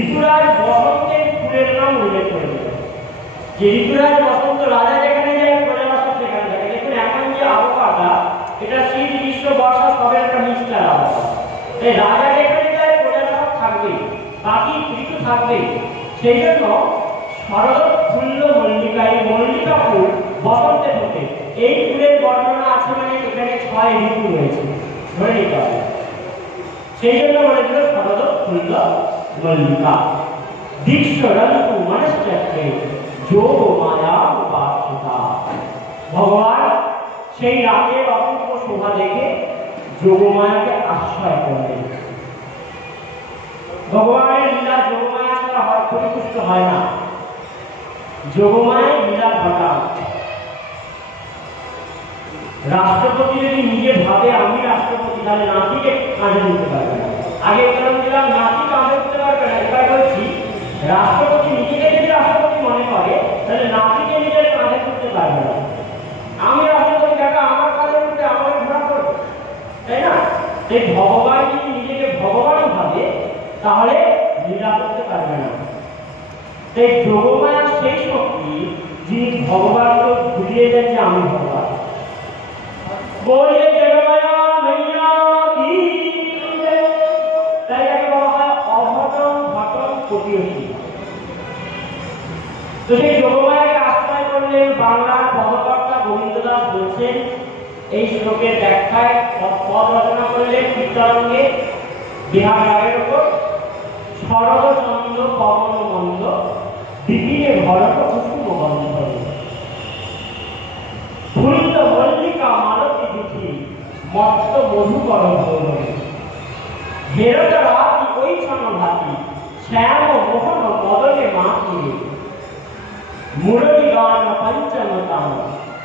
ঋতুরাজ বসন্তের ফুলের নাম উল্লেখ করে দিল যে ঋতুরাজ বসন্ত রাজা যেখানে যায় প্রজারা সব সেখানে থাকে। দেখুন এখন যে আবহাওয়াটা এটা শীত গ্রীষ্ম বর্ষা সবের একটা মিক্সচার আবহাওয়া। তাই রাজা যেখানে যায় প্রজারা সব থাকবে, বাকি ঋতু থাকবে। সেই জন্য শরৎ ফুল্ল মল্লিকায় মল্লিকা ফুল বসন্তে ফোটে। এই ফুলের বর্ণনা আছে মানে এখানে 6 ঋতু রয়েছে ধরে নিতে হবে। সেই জন্য বলেছিল শরৎ ফুল্ল মল্লিকা দীক্ষরন্তু মনশ্চক্রে যোগ মায়া উপাসিতা। ভগবান সেই রাতের অপূর্ব শোভা দেখে যোগমায়াকে আশ্রয় করলেন। ভগবানের লীলা যোগমায়া ছাড়া পরিপুষ্ট হয় না। যোগমায়ের লীলা ঘটান। রাষ্ট্রপতি যদি নিজে ভাবে আমি রাষ্ট্রপতি, তাহলে নাতিকে কাঁধে নিতে পারবে না। আগে কারণ দিলাম নাতি কাঁধে উঠতে পারবে না, এবার বলছি রাষ্ট্রপতি নিজেকে যদি রাষ্ট্রপতি মনে করে তাহলে নাতিকে নিজের কাঁধে তুলতে পারবে না। আমি রাষ্ট্রপতি টাকা আমার কাঁধে উঠতে আমার ঘোরা করবে, তাই না? তাই ভগবান যদি নিজেকে ভগবান ভাবে তাহলে লীলা করতে পারবে না। তাই যোগমায়া সেই শক্তি যিনি ভগবানকে ভুলিয়ে দেন যে আমি ভগবান। বলে যোগমায়া মাইয়া কি, তাই তাকে বলা হয় অঘটন ঘটন কোটিয়সী। তো সেই যোগমায়াকে আশ্রয় করলেন বাংলার পদকর্তা গোবিন্দ দাস বলছেন এই শ্লোকের ব্যাখ্যায় পদ রচনা করলেন চিত্তরঙ্গে বিহার রাগের উপর। শরৎ চন্দ্র পবন মন্দ বিপিনে ভরত কুসুম গন্ধ ফুল্ল মল্লিকা মালতী দুঃখী মত্ত মধুকর ভৌরী হেরত রাতি ওই ছন ভাতি শ্যাম মোহন মদনে মাতিয়ে মুরলী গান পঞ্চমতাম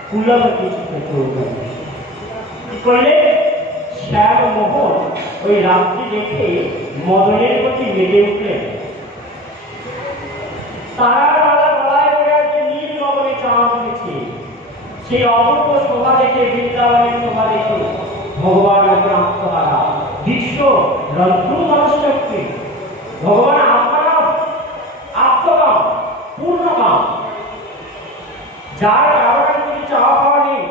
কুলবতী চিত্ত চৌধুরী। কি করলে শ্যাম মোহন ওই রাত্রি দেখে মদনের প্রতি মেতে উঠলেন। তারার মালা গলায় পড়ে আছে, নীল গগনে চাঁদ উঠেছে। সেই অপূর্ব শোভা দেখে বৃন্দাবনের শোভা দেখে ভগবান এখন আত্মহারা বিশ্ব রন্ধ্র মনশ্চক্রে। ভগবান আত্মারাম আত্মকাম পূর্ণকাম, যার কারণে কিছু চাওয়া পাওয়া নেই।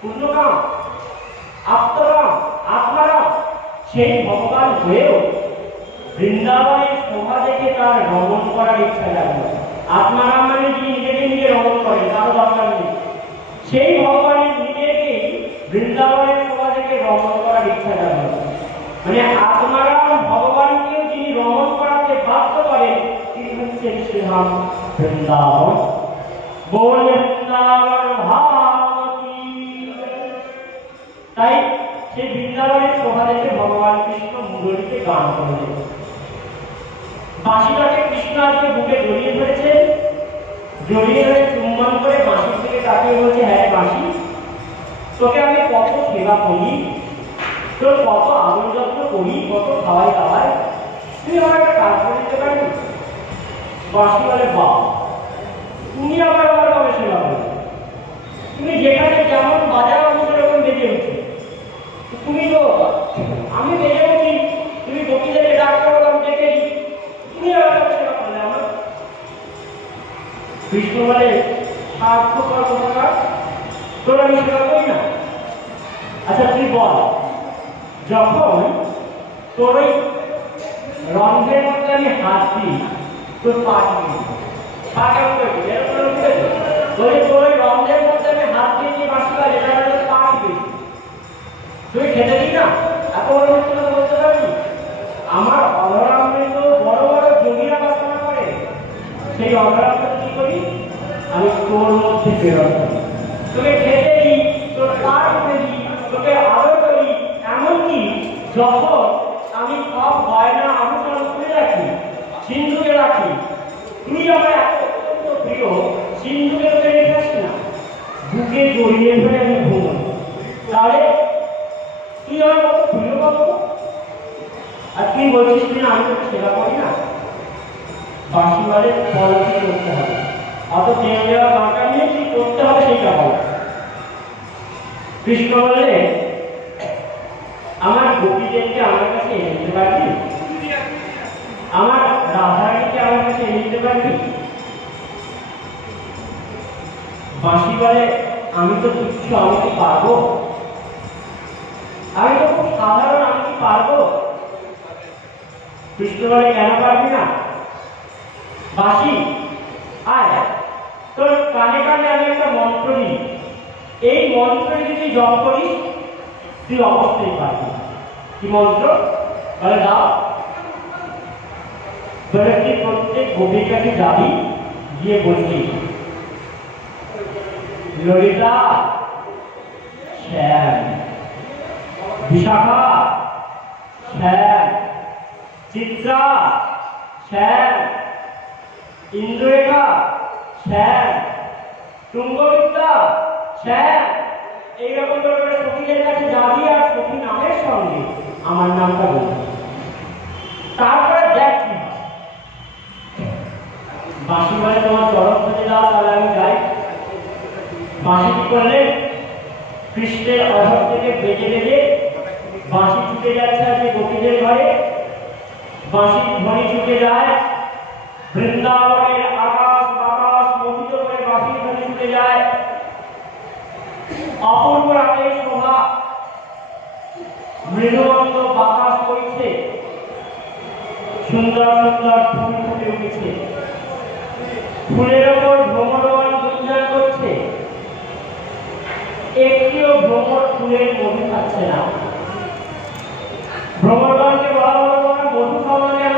পূর্ণকাম আত্মকাম আত্মারাম সেই ভগবান হয়েও বৃন্দাবনের শোভা দেখে তার রমণ করার ইচ্ছা জাগলো। আত্মারাম মানে যিনি নিজেকে নিজে রমণ করেন, তারও দরকার নেই। সেই ভগবানের নিজেকেই বৃন্দাবনের শোভা দেখে রমণ করার ইচ্ছা জাগলো। মানে আত্মারাম ভগবানকেও যিনি রমণ করাতে বাধ্য করেন তিনি হচ্ছেন শ্রীরাম বৃন্দাবন। বলে বৃন্দাবন ভাবী। তাই সেই বৃন্দাবনের শোভা দেখে ভগবান কৃষ্ণ মুরলীতে গান করলেন। বাঁশিটাকে কৃষ্ণ আজকে বুকে জড়িয়ে ধরেছেন, জড়িয়ে ধরে চুম্বন করে বাঁশির দিকে তাকিয়ে বলছে, হ্যাঁ বাঁশি, তোকে আমি কত সেবা করি, তোর কত আদর যত্ন করি, কত খাওয়াই দাওয়াই, তুই আমার একটা কাজ করে দিতে পারবি? বাঁশি বলে, বাহ, তুমি আবার আমার কবে সেবা করবে? তুমি যেখানে যেমন বাজাও আমি সেরকম বেজে উঠি। তুমি তো আমি বেজে উঠি, তুমি গোপীদেরকে ডাক্তার আমি ডেকে দিই, তুমি আবার কবে সেবা করলে আমার? কৃষ্ণ বলে, স্বার্থপর কোথাকার, তোর আমি সেবা করি না। আচ্ছা তুই বল, যখন তোর ওই রন্ধ্রের মধ্যে আমি হাত দিই, তোর পা দিই, পা কেমন করে দিই? এরকম উঠেছে বলে, তোর ওই রন্ধ্রের মধ্যে আমি হাত দিয়ে বাঁশি বাজে, এটা হলে পা দিবি, তুই খেতে দিই না? এত বড় কথা বলতে পারবি? আমার অধরামৃত বড় বড় যোগীরা বাসনা করে, সেই অধরামৃত কি করি আমি তোর মধ্যে প্রেরণ করি, তোকে খেতে দিই, তোর পা দিতে দিই, তোকে আদর করি। এমনকি যখন আমি সব গয়না আভূষণ করে রাখি, সিন্ধুকে রাখি, তুই আমার এত অত্যন্ত প্রিয়, সিন্ধুকে তোকে রেখে আসি না, বুকে জড়িয়ে ধরে আমি ঘুমাই, তাহলে তুই আমার কত প্রিয় পাবো। আর তুই বলছিস কিনা আমি তোকে সেবা করি না? বাঁশি বলে, ফল কি করতে হবে, অত তেল দেওয়া দরকার নেই, কি করতে হবে সেইটা বল। কৃষ্ণ বললে, আমার গোপীদেরকে আমার কাছে এনে দিতে পারবি? আমার পারবি? বাঁশি বলে আমি তো তুচ্ছ, আমি কি পারবো? আমি তো খুব সাধারণ, আমি কি পারবো? কৃষ্ণ বলে কেন পারবি না? বাঁশি আয়, তোর কানে কানে আমি একটা মন্ত্র দিই, এই মন্ত্র যদি জপ করিস তুই অবশ্যই পারবি। কি মন্ত্র? বলে দাও। বলে তুই প্রত্যেক গভীর কাছে যাবি, গিয়ে বলবি ললিতা, শ্যাম, বিশাখা, শ্যাম, চিত্রা, শ্যাম, ইন্দ্ররেখা, শ্যাম, তুঙ্গবিদ্যা, শ্যাম। এইরকম করে সখীদের কাছে যাবি আর সখী নামের সঙ্গে আমার নামটা বলবি। তারপরে দেখ কি বাঁশি বলে তোমার চরণ ধরে দাও, তাহলে আমি যাই। বাঁশি কি করলে কৃষ্ণের অধর থেকে বেজে বেজে বাঁশি ছুটে যাচ্ছে আজকে গোপীদের ঘরে। বাঁশির ধ্বনি ছুটে যায়, বৃন্দাবনের আকাশ বাতাস মোহিত করে বাঁশির ধ্বনি ছুটে যায়। অপূর্ব রাতের শোভা, মৃদুমন্দ বাতাস বইছে, সুন্দর সুন্দর ফুল ফুটে উঠেছে, ফুলের ওপর ভ্রমরগণ গুঞ্জন করছে। একটিও ভ্রমর ফুলের মধু খাচ্ছে না। ভ্রমরগণকে বলা হলো তোমরা মধু খাও না কেন?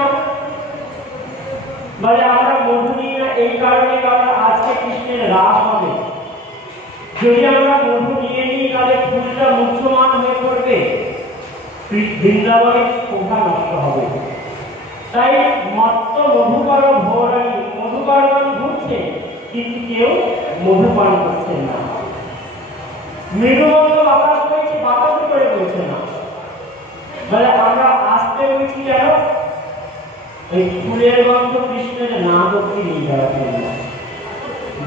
বলে আমরা মধু নিই না এই কারণে, কারণ আজকে কৃষ্ণের রাস হবে। যদি আমরা মধু নিয়ে নিই তাহলে ফুলটা মুখ্যমান হয়ে পড়বে, বৃন্দাবনের শোভা নষ্ট হবে। তাই মত্ত মধুকর ভোরানি, মধুকরগণ ঘুরছে কিন্তু কেউ মধু পান করছেন না। মৃদুমন্দ বাতাস বইছে, বাতাস করে বইছে না। বলে আমরা আসতে বলছি কেন? ওই ফুলের গন্ধ কৃষ্ণের নাম অব্দি নিয়ে যাওয়ার জন্য।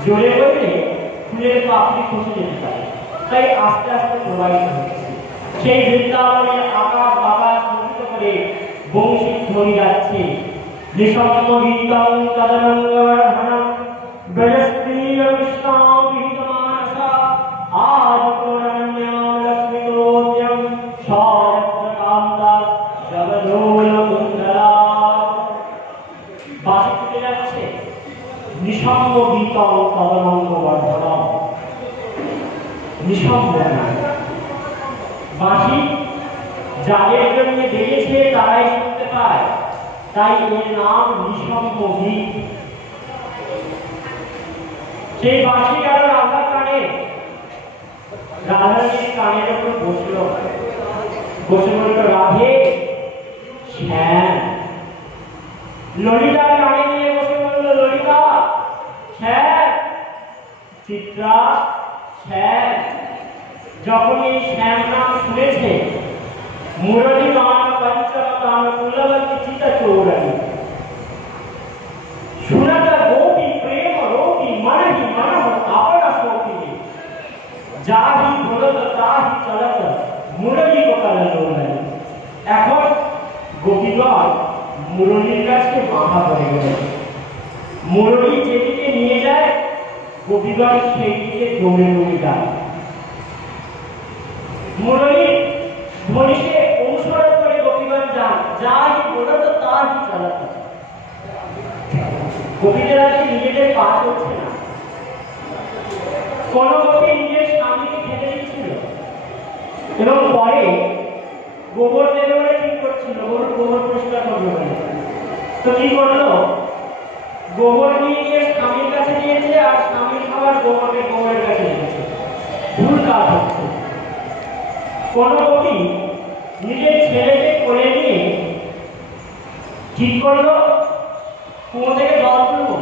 জোরে বললে ফুলের পাপড়ি খসে যেতে পারে, তাই আস্তে আস্তে প্রবাহিত হচ্ছে। সেই বৃন্দাবনের আকাশ বাতাস মোহিত করে বংশীর ধ্বনি যাচ্ছে। নিঃশব্দ গীতং তদনঙ্গবর্ধনম ব্রজস্ত্রীয় কৃষ্ণাম বিহিতমানসা আজপুরণ্যাম লক্ষ্মীগোপ্যম সহস্রকান্তা জগদোলকুণ্ডলা। বাঁশি ছুটে যাচ্ছে, নিঃশব্দ গীতং তদনঙ্গবর্ধনম, নিঃশব্দ বাঁশি যাদের জন্য বেরিয়েছে তারাই শুনতে পায়, তাই এর নাম নিঃশব্দ গীত। সেই বাঁশি গেল রাধার কানে, রাধারানীর কানের উপর বসল, বসে বলল রাধে শ্যাম। ললিতার কানে নিয়ে বসে বলল ললিতা শ্যাম, চিত্রা শ্যাম। যখন এই শ্যাম নাম শুনেছে, মুরলী গান পঞ্চম গান কুলবতী চিতা চৌরানি শুনতা গোপী প্রেম রোপী মনহি মনহ আপনা শোকিনী যাহি বলদ তাহি চলত মুরলী গোপাল লোলানি। এখন গোপীগণ মুরলীর কাছে মাথা পড়ে গেল। মুরলী যেদিকে নিয়ে যায় গোপীগণ সেই দিকে দৌড়ে দৌড়ে যায়। মুরলীর ধ্বনিকে অনুসরণ করে গোপীগণ যান, যাই বলদ তাহি চলত। গোপীদের আজকে নিজেদের পা চলছে না। কোন গোপী নিজের স্বামীকে খেতে দিচ্ছিল এবং পরে গোবর দেবে বলে ঠিক করছিল, গোবর পরিষ্কার করবে বলে। তো কি করলো, গোবর নিয়ে গিয়ে স্বামীর কাছে দিয়েছে আর স্বামীর খাবার গোবরের কাছে দিয়েছে। ভুল কাজ হচ্ছে। কোন গোপী নিজের ছেলেকে কোলে নিয়ে ঠিক করলো কুয়ো থেকে জল তুলবো,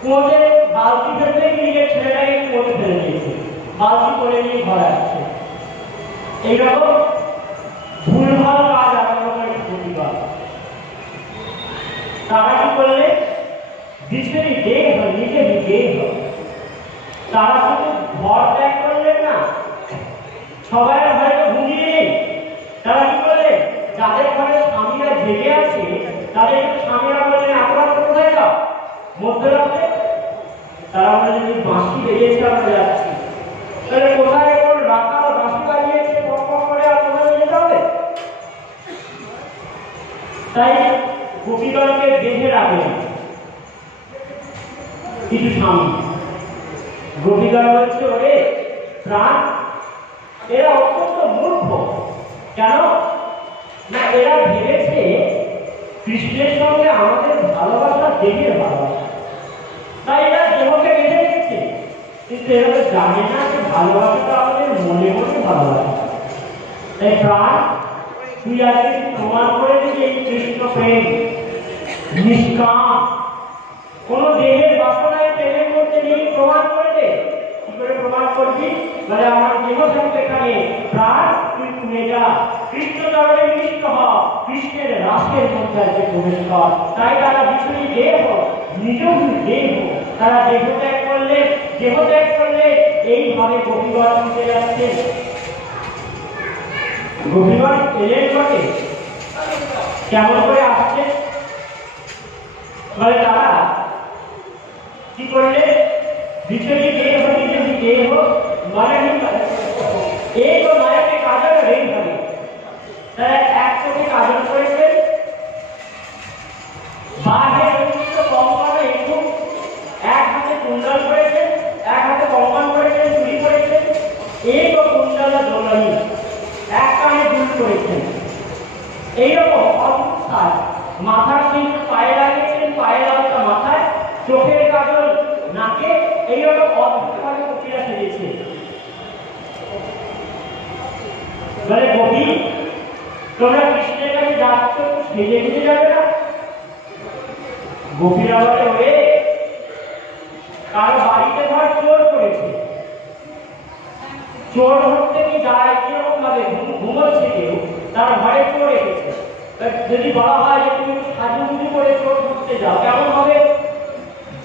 কুয়োতে বালতি ফেলতে নিজের ছেলেটাকে কুয়োতে ফেলে দিয়েছে, বালতি কোলে নিয়ে ঘরে আসছে। এইরকম ভুলভাল কাজ আরম্ভ করে গোপীগণ। তারা কি করলে বিছড়ি দেহ নিজের দেহ, তারা শুধু ঘর ত্যাগ করলেন না, সবাই ঘরে ঘুমিয়ে নেই। তারা কি করলে যাদের ঘরে স্বামীরা জেগে আছে তাদের স্বামীরা বললেন আপনারা কোথায় যাও, মধ্যরাতে তারা আমরা যদি বাঁশি বেরিয়েছে আমরা যাচ্ছি, তাহলে কোথায় কোন রাখা বাঁশি বাজিয়েছে পক করে আপনাদের যেতে হবে। তাই গোপীগণকে বেঁধে রাখবেন কিছু স্বামী। গোপীগণ হচ্ছে ওরে প্রাণ, এরা অত্যন্ত মূর্খ। কেন না, এরা ভেবেছে কৃষ্ণের সঙ্গে আমাদের ভালোবাসা দেহের ভালোবাসা, তাই এরা দেহকে বেঁধে রেখেছে। কিন্তু এরা তো জানে না যে ভালোবাসাটা আমাদের মনে মনে ভালোবাসা। তাই প্রাণ, তুই আজকে প্রমাণ করে দিবি এই কৃষ্ণ প্রেম নিষ্কাম, কোন দেহের বাসনায় প্রেমের মধ্যে নিয়ে প্রমাণ করে দে। কি করে প্রমাণ করবি? বলে আমার দেহ থাকবে এখানে, প্রাণ তুই শুনে যা, কৃষ্ণ চরণে নিষ্ঠ হ, কৃষ্ণের রাসের মধ্যে আছে প্রবেশ কর। তাই তারা বিছুনি দেহ, নিজ দেহ, তারা দেহ ত্যাগ করলে, এইভাবে গোপীগণ ছুটে যাচ্ছে। গোপীগণ এলেন বটে, কেমন করে আসছে? বলে তারা কি করলে, বিছুনি দেহ মানে এই তো মায়াকে কাজল রেই হবে। তারা এক চোখে কাজল করেছেন, বাঘের কঙ্কনে একটু, এক হাতে কুণ্ডল করেছেন, এক হাতে কঙ্কন করেছেন, চুরি করেছেন, এই তো কুণ্ডল দোলনী, এক কানে দুল করেছেন। এইরকম অদ্ভুত কাজ, মাথার সিঁদুর পায়ে লাগিয়েছেন, পায়ে লাগা মাথায়, চোখের কাজল নাকে, এইরকম অদ্ভুত ভাবে গোপীরা সেজেছে। বলে গোপী, তোমরা কৃষ্ণের কাছে যাচ্ছ, সেজে গুজে যাবে না? গোপীরা বলে ওরে, কারো বাড়িতে ধর চোর করেছে, চোর ধরতে কি যায় কিরকম ভাবে ঘুমোচ্ছে কেউ, তার ঘরে চোর রেখেছে। যদি বলা হয় যে তুমি সাজুগুজু করে চোর ধরতে যাও, কেমন হবে?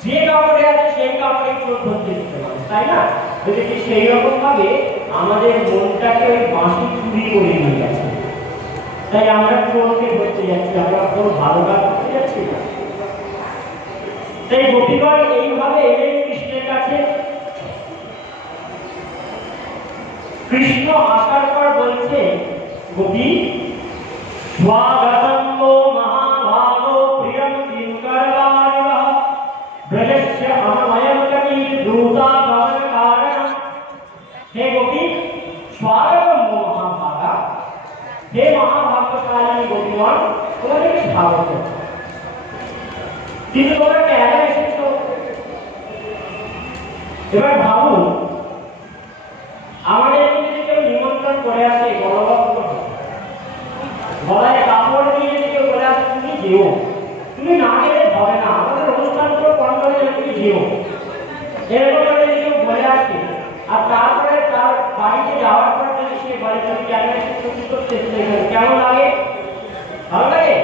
যে কাপড়ে আছে সেই কাপড়ে চোর ধরতে দিতে হবে, তাই না? যদি সেই রকম ভাবে আমাদের মনটাকে ওই বাঁশি চুরি করে নিয়ে গেছে, তাই আমরা চোরকে ধরতে যাচ্ছি, আমরা কোনো ভালো কাজ করতে যাচ্ছি না। তাই গোপীগণ এইভাবে এলেন কৃষ্ণের কাছে। কৃষ্ণ আসার পর বলছে, গোপী স্বাগতম মহাভাগো প্রিয়ম কিঙ্করবাণিবঃ ব্রজস্য অনময়ং কপি দ্রুতাগমন কারণম। হে গোপী, স্বাগতম মহাভাগা, হে মহাভাগ্যশালী গোপীগণ, তোমাদেরকে স্বাগত। কিন্তু তোমরা কেন এসেছো? এবার ভাবুন, আমাদের যদি কেউ নিমন্ত্রণ করে আসে, গলায় কাপড় দিয়ে যদি কেউ বলে আসে তুমি যেও, তুমি না গেলে হবে না, আমাদের অনুষ্ঠান করে পরম্পরা তুমি যেও, এরকম করে যদি কেউ বলে আসে, আর তারপরে তার বাড়িতে যাওয়ার পর যদি সে বলে তুমি কেন এসেছো, কি করতে এসেছো, কেমন লাগে? ভালো লাগে?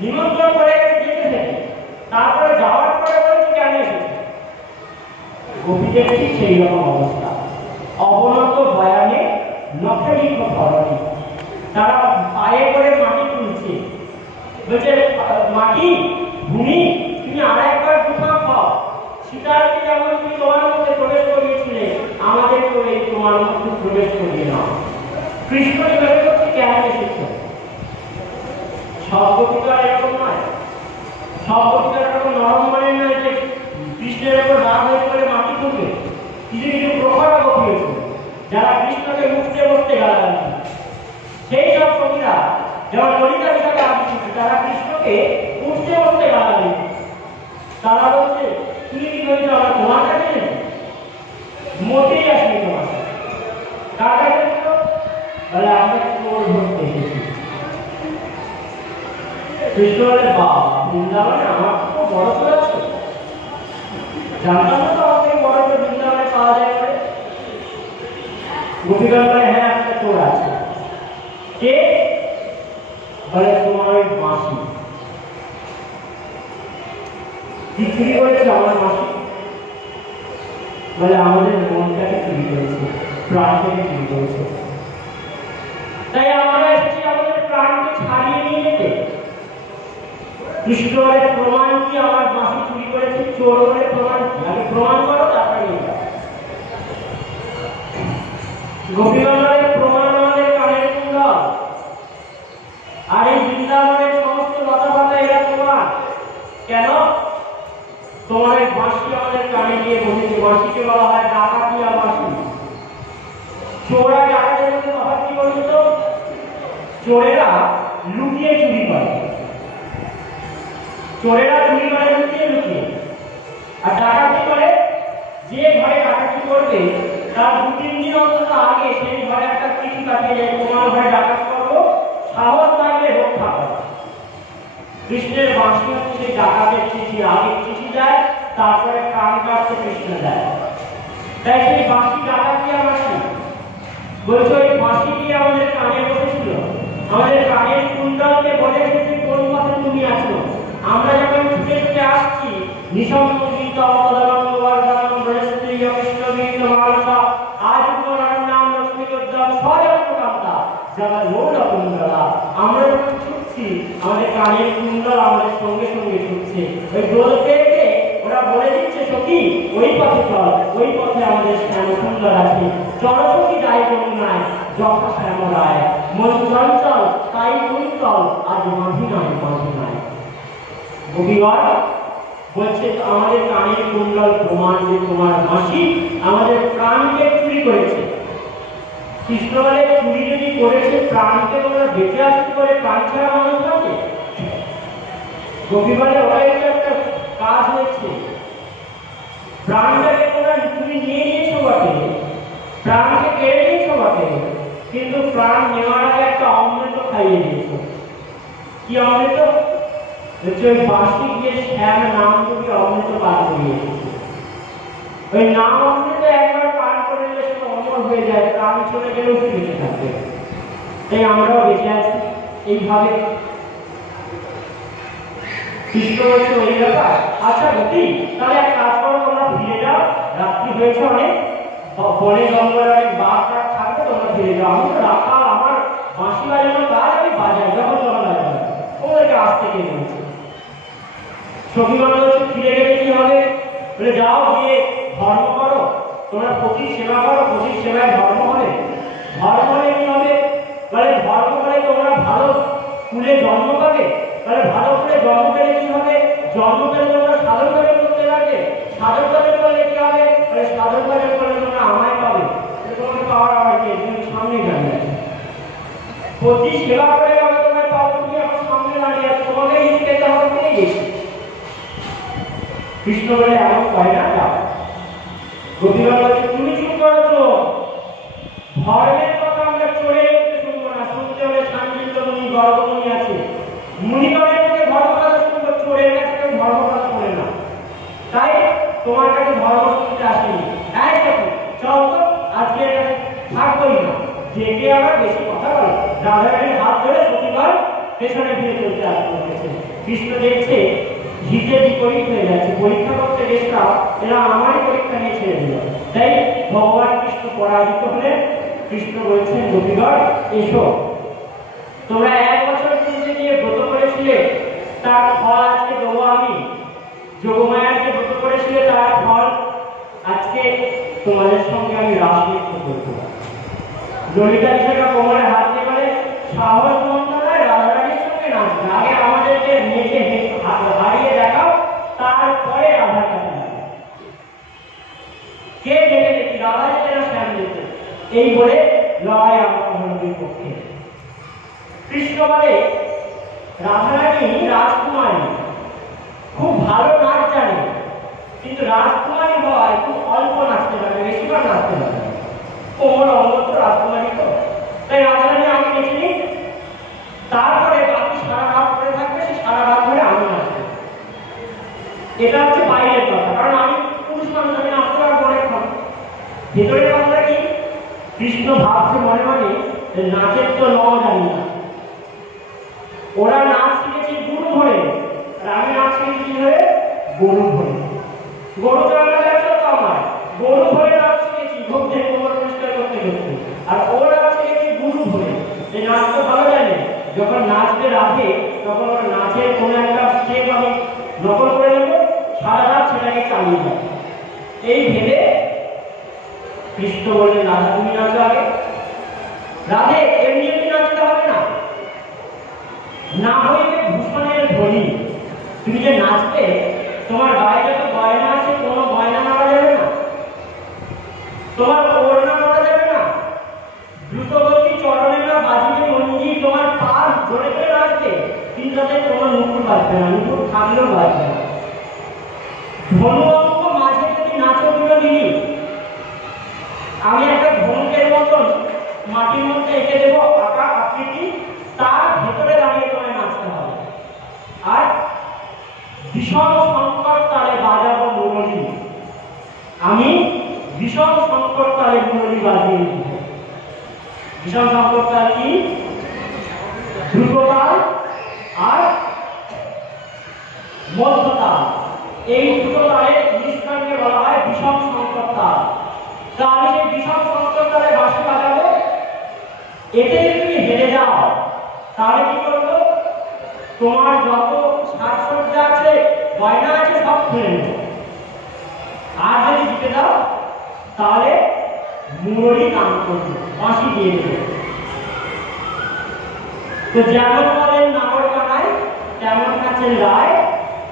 নিমন্ত্রণ করে যেতে থেকে, তারপরে যাওয়ার পরে বলছি কেন এসেছে? গোপীদের ঠিক সেই রকম অবস্থা, অবনত বয়ানে নখেরিক ধরনী। তারা পায়ে করে মাটি তুলছে, বলছে মাটি ভূমি তুমি আর একবার দুপা খাও, সীতাকে যেমন তুমি তোমার মধ্যে প্রবেশ করিয়েছিলে, আমাদের তো এই তোমার মধ্যে প্রবেশ করিয়ে নাও। কৃষ্ণ এভাবে করতে কেন এসেছে? সব গোপীরা এরকম নয়, সব গোপীরা এরকম নরম মানে নয় যে কৃষ্ণের উপর রাগ হয়ে করে মাটি তুলবে। কিছু কিছু প্রখরা গোপী হয়েছে, যারা কৃষ্ণকে মুখতে বসতে গালাগালি, সেই সব গোপীরা যেমন ললিতা বিশাখা আবিষ্কৃত, তারা কৃষ্ণকে উঠতে বসতে গালাগালি। তারা বলছে তুমি কি করেছো, আমরা তোমার কাছে মোটেই আসেনি তোমার কার কাছে, বলে আমরা চোর ধরতে এসেছি। কৃষ্ণ বলে বাবা, বৃন্দাবনে আমার খুব বড় চোর আছে, জানতাম না তো আমাকে বড় চোর বৃন্দাবনে পাওয়া যায় করে। গোপীগণ বলে হ্যাঁ একটা চোর আছে। কে? বলে তোমার ওই মাসি বিক্রি করেছে আমার মাসি, বলে আমাদের মনটাকে চুরি করেছে, প্রাণটাকে চুরি করেছে, তাই আমরা এসেছি আমাদের প্রাণকে ছাড়িয়ে নিয়ে যেতে। কৃষ্ণ বলে প্রমাণ কি আমার বাঁশি চুরি করেছে? চোর বলে প্রমাণ কি? আগে প্রমাণ করো তারপরে নিয়ে যাও। গোপীগঞ্জের প্রমাণ আমাদের কানের কুণ্ডল, আর এই বৃন্দাবনের সমস্ত লতা পাতা এরা প্রমাণ। কেন? তোমার বাঁশি আমাদের কানে দিয়ে বসেছে। বাঁশিকে বলা হয় ডাকাতিয়া বাঁশি। চোরা ডাকাতের মধ্যে তফাৎ কি বলতো? তো চোরেরা লুকিয়ে চুরি করে, চোরেরা চুরি করে লুকিয়ে লুকিয়ে, আর ডাকাতি করে যে ঘরে ডাকাতি করবে তার 2-3 দিন অন্তত আগে সেই ঘরে একটা চিঠি পাঠিয়ে যায়, তোমার ঘরে ডাকাতি করবো, সাহস থাকলে রক্ষা করো। কৃষ্ণের বাঁশি হচ্ছে সেই ডাকাতের চিঠি। আগে চিঠি যায়, তারপরে কান কাটতে কৃষ্ণ যায়। তাই সেই বাঁশি ডাকাতিয়া বাঁশি বলছো। এই বাঁশি দিয়ে আমাদের কানে বসেছিল, আমাদের কানের কুণ্ডলকে বলে এসেছে কোন পথে তুমি আছো। আমরা যখন ছুটে ছুটে আসছি, নিঃসংগীত অবদান বর্ধন বৃহস্পতি কৃষ্ণবীর মানসা আজ তোমার নাম লক্ষ্মী উদ্যম স্বয়ংকান্তা যারা লোক কুণ্ডলা। আমরা যখন ছুটছি, আমাদের কানের কুণ্ডল আমাদের সঙ্গে সঙ্গে ছুটছে। ওই দোল পেয়ে ওরা বলে দিচ্ছে সখী ওই পথে চল, ওই পথে আমাদের শ্যাম সুন্দর আছে। জনসখী যায় যমুনায় যথা শ্যাম রায়, মন চঞ্চল তাই কুন্তল আজ মাঝি নয় মাঝি নয়। গোপীগণ বলছে আমাদের কানের কুণ্ডল প্রমাণ যে তোমার বাঁশি আমাদের প্রাণকে চুরি করেছে। কৃষ্ণ বলে চুরি যদি করেছে প্রাণকে, তোমরা বেঁচে আসতে করে প্রাণ ছাড়া মানুষ আছে? গোপী বলে ওরা একটা কাজ হয়েছে, প্রাণটাকে তোমরা তুমি নিয়ে নিয়েছো বটে, প্রাণকে কেড়ে নিয়েছো বটে, কিন্তু প্রাণ নেওয়ার আগে একটা অমৃত খাইয়ে দিয়েছো। কি অমৃত? ওই বাঁশি গিয়ে শ্যাম নাম তুমি অমৃত পান করিয়েছে। ওই নাম অমৃত একবার পান করে নিলে সে অমর হয়ে যায়, প্রাণ চলে গেলেও সে বেঁচে থাকবে। তাই আমরাও বেঁচে আছি এইভাবে। কৃষ্ণ হচ্ছে ওই ব্যাপার। আচ্ছা গতি, তাহলে এক কাজ করো, তোমরা ফিরে যাও, রাত্রি হয়েছে অনেক, বনে জঙ্গলে অনেক বাঘ টাঘ থাকবে, তোমরা ফিরে যাও। আমি তো রাখাল, আমার বাঁশি বাজানোর কাজ আমি বাজাই, যখন তোমরা বাজাবে তোমাদেরকে আসতে কে বলছে? সখীগণ হচ্ছে ফিরে গেলে কি হবে? বলে যাও গিয়ে ধর্ম করো, তোমরা পতির সেবা করো, পতির সেবায় ধর্ম হবে। ধর্ম হলে কি হবে? বলে ধর্ম করে তোমরা ভালো কুলে জন্ম পাবে। তাহলে ভালো করে জন্ম পেলে কি হবে? জন্ম পেলে তোমরা সাধন কার্য করতে লাগবে। সাধন কার্য করলে কি হবে? সাধন কার্য করলে তোমরা আমায় পাবে। তোমাকে পাওয়ার আবার কে? তুমি সামনে দাঁড়িয়ে আছো। পতি সেবা করে আমি তোমায় পাবো, তুমি আমার সামনে দাঁড়িয়ে আছো, তোমাকে এই পেতে হবে পেয়ে গেছি। কৃষ্ণ বলে এমন হয় না, যাও। গোপীগণ বলছে তুমি চুপ করো তো, ধর্মের কথা আমরা চড়ে উঠতে শুনবো না। শুনতে হলে শান্তির মুনি গর্ভমুনি আছে, মুনিগণের থেকে ধর্ম কথা শুনবো, চোরের কাছে কেউ ধর্ম কথা শোনে না। তাই তোমার কাছে ধর্ম শুনতে আসেনি। তাই চল তো, আজকে থাকবোই না। ডেকে আবার বেশি কথা বলে, রাধারানীর হাত ধরে প্রতিবার পেছনে ফিরে চলতে আরম্ভ করেছে। কৃষ্ণ দেখছে হিতে বিপরীত হয়ে যাচ্ছে, পরীক্ষা করতে গেছিলাম, এরা আমারই পরীক্ষা নিয়ে ছেড়ে দিল। তাই ভগবান কৃষ্ণ পরাজিত হলে কৃষ্ণ বলছেন গোপীগণ এসো, তোমরা 1 বছর পূর্বে গিয়ে ব্রত করেছিলে, তার ফল আজকে দেবো আমি। যোগমায়ার যে ব্রত করেছিলে তার ফল আজকে তোমাদের সঙ্গে আমি রাস নৃত্য করবো। ললিতা দিশাটা কোমরে হাত দিয়ে বলে সাহস মন্ত্রণায় রাধারানীর সঙ্গে নাচবে, আগে আমাদেরকে নেচে হারিয়ে দেখাও, তারপরে রাধার কাছে যাবে। কে দেখে দেখি রাধা যেতে না শ্যাম যেতে, এই বলে লড়াই আমার হলুদের পক্ষে। কৃষ্ণ বলে রাধারানী রাজকুমারী, খুব ভালো নাচ জানে, কিন্তু রাজকুমারী হয় খুব অল্প নাচতে পারে, বেশিরভাগ নাচতে পারে। কোমর অঙ্গ তো রাজকুমারী তো, তাই রাধারানী আমি নেচে নিই, তারপরে বাকি সারা রাত ধরে থাকবে, সে সারা রাত ধরে আমি নাচবে। এটা হচ্ছে বাইরের কথা, কারণ আমি পুরুষ মানুষ, আমি নাচতে পারবো অনেকক্ষণ। ভেতরের কথা কি? কৃষ্ণ ভাবছে মনে মনে নাচের তো ন জানি না, ওরা নাচ শিখেছে গুরু ধরে, আর আমি নাচ শিখেছি কি ধরে? গরু ধরে। গরু চড়ানো যাচ্ছে তো আমার, গরু ধরে নাচ শিখেছি, ভক্তের কোমর পরিষ্কার করতে করতে। আর ও নাচ শিখেছি গুরু ধরে। এই নাচ তো ভালো জানে, যখন নাচতে রাখে তখন ওর নাচের কোনো একটা স্টেপ নকল করে নেব, সারা রাত সেটাকে চালিয়ে যাবে। এই ভেবে কৃষ্ণ বললেন রাধা তুমি নাচো আগে। রাধে এমনি এমনি নাচতে হবে না, না হইলে ভূষণের ধ্বনি। তুমি যে নাচবে তোমার গায়ে যত গয়না আছে কোনো গয়না মারা যাবে না, তোমার ওড়না মারা যাবে না, দ্রুতগতি চরণে না বাজিবে মঞ্জি, তোমার পা জোরে করে নাচবে কিন্তু তাতে কোনো নুপুর বাজবে না, নুপুর থাকলেও বাজবে না। ধনু অঙ্ক মাঝে যদি নাচো বিনোদিনী, আমি একটা ধনুকের মতন মাটির মধ্যে এঁকে দেবো আঁকা আকৃতি, তার ভেতরে দাঁড়িয়ে তোমায় নাচতে হবে। আর বিষম সংকট তালে বাজাবো মুরলী, আমি বিষম সংকট তালে মুরলী বাজিয়ে দিব। বিষম সংকট তাল কি? ধ্রুবতাল আর মধ্যতাল, এই দুটো তালের মিশ্রণকে বলা হয় বিষম সংকট তাল। তা আমি সেই বিষম সংকট তালে বাঁশি বাজাবো, এতে যদি তুমি হেরে যাও তাহলে কি করবো? তোমার যত সাজসজ্জা আছে গয়না আছে সব খুলে নেব। আর যদি জিতে দাও তাহলে মুরলী গান করবে, বাঁশি দিয়ে দেবে। তো যেমন বলেন নাগর কানায় তেমন নাচের রায়,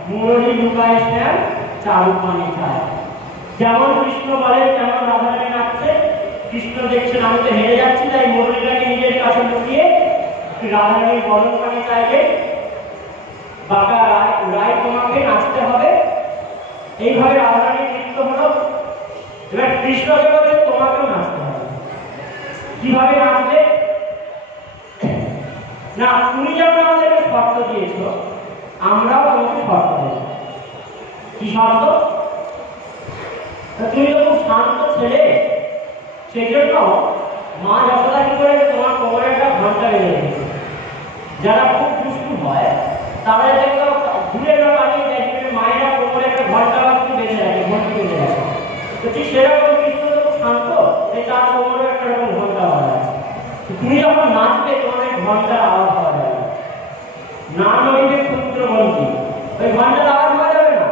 মুরলী লুকায় শ্যাম চারু পানি চায়। যেমন কৃষ্ণ বলেন তেমন রাধারানী নাচছে। কৃষ্ণ দেখছেন আমি তো হেরে যাচ্ছি, তাই মুরলীটাকে নিজের কাছে লুকিয়ে রাধারানীর গরম পানি চাইবে, বাঁকা রায় তোমাকে নাচতে হবে। এইভাবে রাধারানীর নৃত্য হলো। এবার কৃষ্ণকে বলছে তোমাকেও নাচতে হবে। কিভাবে নাচবে না, তুমি যেমন আমাদেরকে শর্ত দিয়েছ আমরাও তোমাকে শর্ত দেব। কি শর্ত? তুমি তো খুব শান্ত ছেলে, সেই জন্য মা যশোদা কি করে তোমার কোমরে একটা ঘন্টা বেঁধে দিয়েছে। যারা খুব দুষ্টু হয় তারা দেখো ঘুরে না পালিয়ে দেখবে মায়েরা কোমরে একটা ঘন্টা বাক্স বেঁধে রাখে, ঘন্টি বেঁধে রাখে। তো ঠিক সেরকম কৃষ্ণ তো খুব শান্ত, তার কোমরে একটা রকম ঘন্টা বাজা আছে। তুমি যখন নাচবে তোমার এই ঘন্টার আওয়াজ পাওয়া যাবে না, নইলে ক্ষুদ্র বন্ধি, ওই ঘন্টার আওয়াজ পাওয়া যাবে না।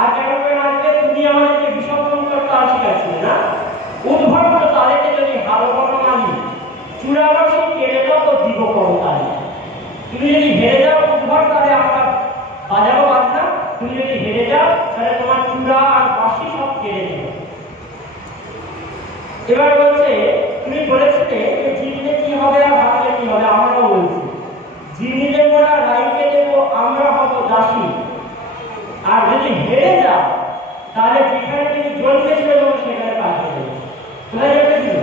আর কেমন করে নাচবে? তুমি আমাদেরকে বিষম সংকট তাল শিখাচ্ছিলে না, উদ্ভট তালেতে যদি হাল ঘটনালি চূড়াবাসী কেড়ে দাও তো দিব করো তালে। তুমি যদি হেরে যাও উদ্ভট তালে আমরা বাজাবো বাজনা, তুমি যদি হেরে যাও তাহলে তোমার চূড়া আর বাঁশি সব কেড়ে দেবে। এবার বলছে তুমি বলেছিলে যে জিতলে কি হবে আর হারলে কি হবে, আমরাও বলছি জিতলে ওরা রাইকে দেবো, আমরা হব দাসী। আর যদি হেরে যাও তাহলে যেখানে তুমি জন্মেছিল সেখানে পাঠিয়ে দেবে। কোথায় জন্মেছিল?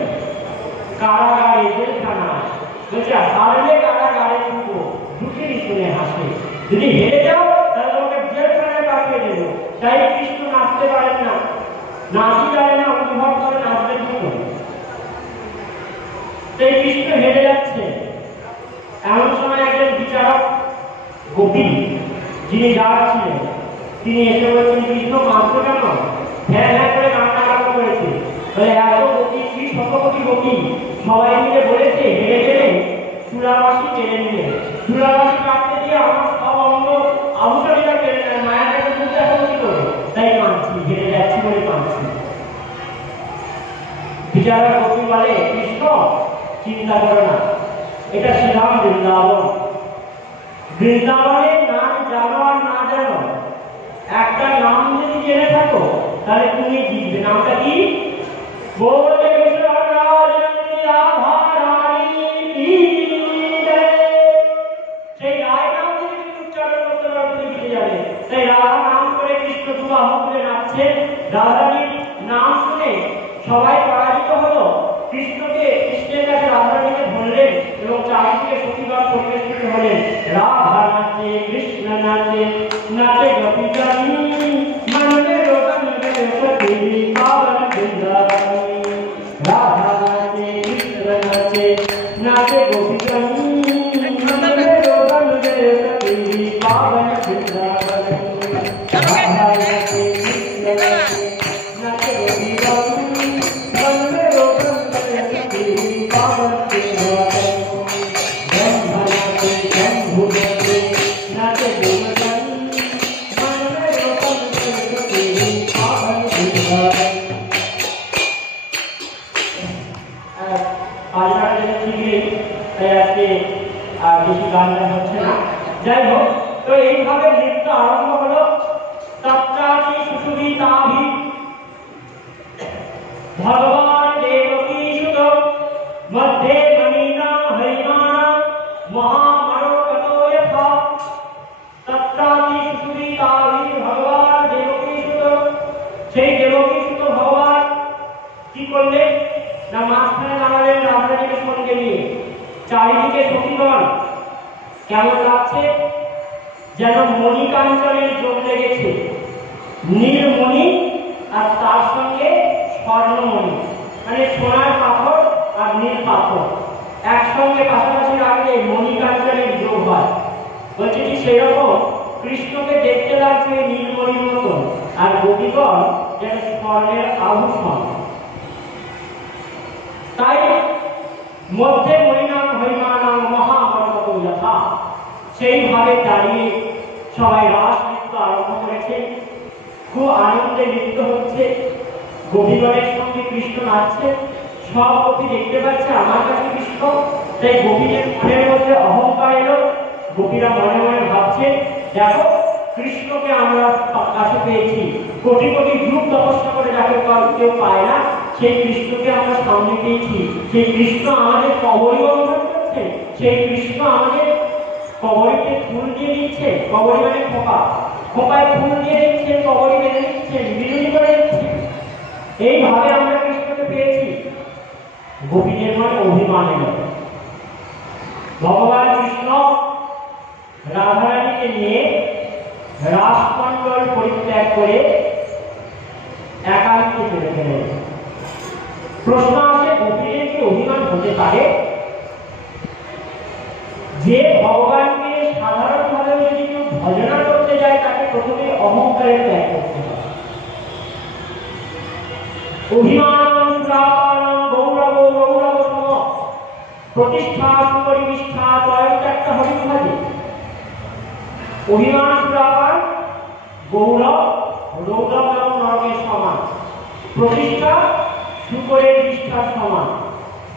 কারাগারে, জেলখানায়। বলছে হারলে কারাগারে ঢুকবো, ঢুকিনি শুনে হাসে। যদি হেরে যাও তাহলে তোমাকে জেলখানায় পাঠিয়ে দেবো। তাই কৃষ্ণ নাচতে পারেন না, নাচি জানে না, অনুভব করে নাচবে কি করে? সেই কৃষ্ণ হেরে যাচ্ছে। এমন সময় একজন বিচারক গোপী যিনি যারা ছিলেন তিনি এসে বলছেন কৃষ্ণ মানতো কেন? হ্যাঁ হ্যাঁ করে কান্না আরম্ভ করেছে। বলে এত গোপী, কি শতকোটি গোপী সবাই মিলে বলেছে হেরে গেলে চূড়াবাসী কেড়ে নিলে, চূড়াবাসী কাটতে দিয়ে আমার সব অঙ্গ আভূষণীরা কেড়ে নেয়, মায়ের কাছে বলতে এখন কি করবো? তাই কাঁদছি, হেরে যাচ্ছি বলে কাঁদছি। বিচারক গোপী বলে কৃষ্ণ চিন্তা করো না, এটা শ্রীরাম বৃন্দাবন। বৃন্দাবনের নাম জানো আর না জানো, একটা নাম যদি জেনে থাকো তাহলে তুমি জিতবে। নামটা কি? বলে কৃষ্ণ রাজনী রাধা রানী কি জয়। সেই রায় নাম যদি তুমি উচ্চারণ করতে পারো তুমি জিতে যাবে। তাই রাধা নাম করে কৃষ্ণ দুবাহু তুলে নাচছে। রাধারানীর নাম শুনে সবাই পরাজিত হলো। কৃষ্ণের কাছে রাধারানীকে ধরলেন এবং চারিদিকে সতীবাদ পরিবেশিত হলেন। রাধা নাচে, কৃষ্ণ নাচে, নাচে গোপীগণ মনে রোগন সতী পাবন বৃন্দাবনী। রাধা নাচে, কৃষ্ণ নাচে, নাচে গোপীগণ মনে রোগন সতী পাবন বৃন্দাবনী। রাধা নাচে, কৃষ্ণ নাচে, নাচে গোপীগণ মনে রোগন যাই হোক, তো এইভাবে নৃত্য আরম্ভ হলো। তত্রাচি সুসুবিতাভি ভগবান দেবকী সুত মধ্যে মণিনা হরিমানা মহামারকতো যথা। তত্রাচি সুসুবিতাভি ভগবান দেবকী সুত, সেই দেবকী সুত ভগবান কি করলেন না মাঝখানে দাঁড়ালেন রাধারানীকে সঙ্গে নিয়ে। চারিদিকে সখীগণ, কেমন লাগছে যেন মণিকাঞ্চনের যোগ লেগেছে, নীলমণি আর তার সঙ্গে স্বর্ণমণি, মানে সোনার পাথর আর নীল পাথর একসঙ্গে পাশাপাশি রাখলে মণিকাঞ্চনের যোগ হয়। বলছে কি সেরকম কৃষ্ণকে দেখতে লাগছে নীলমণির মতো, আর গোপীগণ যেন স্বর্ণের আভূষণ। তাই মধ্যে মণিনাম হরিমানাম মহামারকতো যথা, সেইভাবে দাঁড়িয়ে সবাই রাস নৃত্য আরম্ভ করেছে। খুব আনন্দে নৃত্য হচ্ছে, গোপীগণের সঙ্গে কৃষ্ণ নাচছে। সব গোপী দেখতে পাচ্ছে আমার কাছে কৃষ্ণ, তাই গোপীদের মনের মধ্যে অহংকার এলো। গোপীরা মনে মনে ভাবছে দেখো কৃষ্ণকে আমরা কাছে পেয়েছি, কোটি কোটি যুগ তপস্যা করে যাকে কেউ পায় না, সেই কৃষ্ণকে আমরা সামনে পেয়েছি। সেই কৃষ্ণ আমাদের কবরী বন্ধন করছে, সেই কৃষ্ণ আমাদের কবরীতে ফুল দিয়ে দিচ্ছে, কবরী মানে খোপা, খোপায় ফুল দিয়ে দিচ্ছে, কবরী বেঁধে দিচ্ছে, বিরোধী করে দিচ্ছে। এইভাবে আমরা কৃষ্ণকে পেয়েছি। গোপীদের মনে অভিমান এলো। ভগবান কৃষ্ণ রাধারানীকে নিয়ে রাসমণ্ডল পরিত্যাগ করে একান্তে চলে গেলেন। প্রশ্ন আসে গোপীদের কি অভিমান হতে পারে যে ভগবানকে সাধারণভাবে যদি কেউ ভজনা করতে যায় তাকে প্রথমে অহংকারের ত্যাগ করতে হয়। অভিমান গৌরব গৌরব সম প্রতিষ্ঠা সুপরিনিষ্ঠা তয়ত্যাক্ত হরিভাজে। অভিমান সুরাপান গৌরব রৌরব এবং নরকের সমান, প্রতিষ্ঠা শুকরের নিষ্ঠার সমান।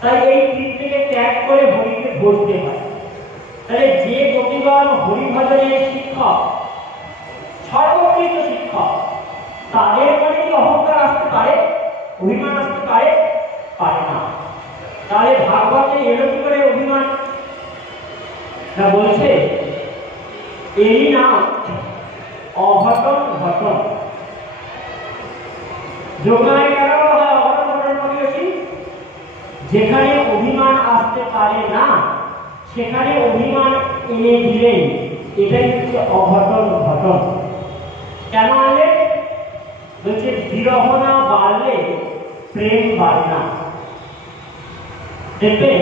তাই এই তিনটিকে ত্যাগ করে হরিকে ভজতে হয়। তাহলে যে গোপীগণ হরিভজনের শিক্ষক, সর্বকৃত শিক্ষক, তাদের মনে কি অহংকার আসতে পারে, অভিমান আসতে পারে? পারে না। তাহলে ভাগবতে এলো কি করে অভিমান? না বলছে এরই নাম অঘটন ঘটন। যোগায় কেন হয় অঘটন ঘটন করিয়েছি? যেখানে অভিমান আসতে পারে না সেখানে অভিমান এনে দিলেই এটাই হচ্ছে অঘটন ঘটন। কেন আনলে? বলছে বিরহ না বাড়লে প্রেম বাড়ে না। দেখবেন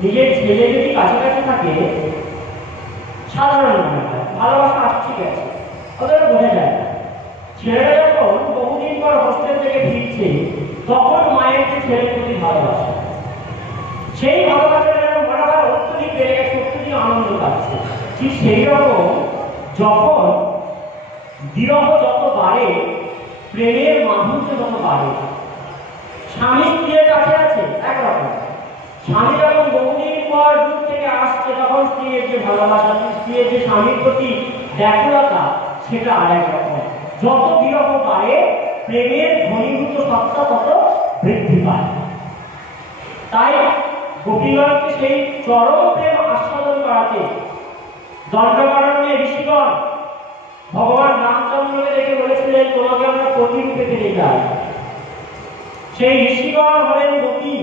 নিজের ছেলে যদি কাছাকাছি থাকে সাধারণ ভালোবাসা আসছে গেছে, ওদের বোঝা যায় না। ছেলেরা যখন বহুদিন পর হোস্টেল থেকে ফিরছে তখন মায়ের যে ছেলের প্রতি ভালোবাসা, সেই ভালোবাসাটা যেন মনে হয় অত্যধিক বেড়ে গেছে, অত্যধিক আনন্দ পাচ্ছে। ঠিক সেই রকম যখন বিরহ যত বাড়ে প্রেমের মাধুর্য তত বাড়ে। স্বামী স্ত্রীর কাছে আছে একরকম, স্বামী যখন বহুদিন পর দূর থেকে আসছে তখন স্ত্রীর যে ভালোবাসা, স্ত্রীর যে স্বামীর প্রতি ব্যাকুলতা সেটা আরেক রকম। যত বিরহ বাড়ে প্রেমের ঘনীভূত সত্তা তত বৃদ্ধি পায়। তাই গোপীগণকে সেই চরম প্রেম আস্বাদন করাতে দণ্ডকারণ্যে ঋষিগণ ভগবান রামচন্দ্রকে দেখে বলেছিলেন তোমাকে আমরা প্রতিরূপে পেতে চাই। সেই ঋষিগণ হলেন গোপী।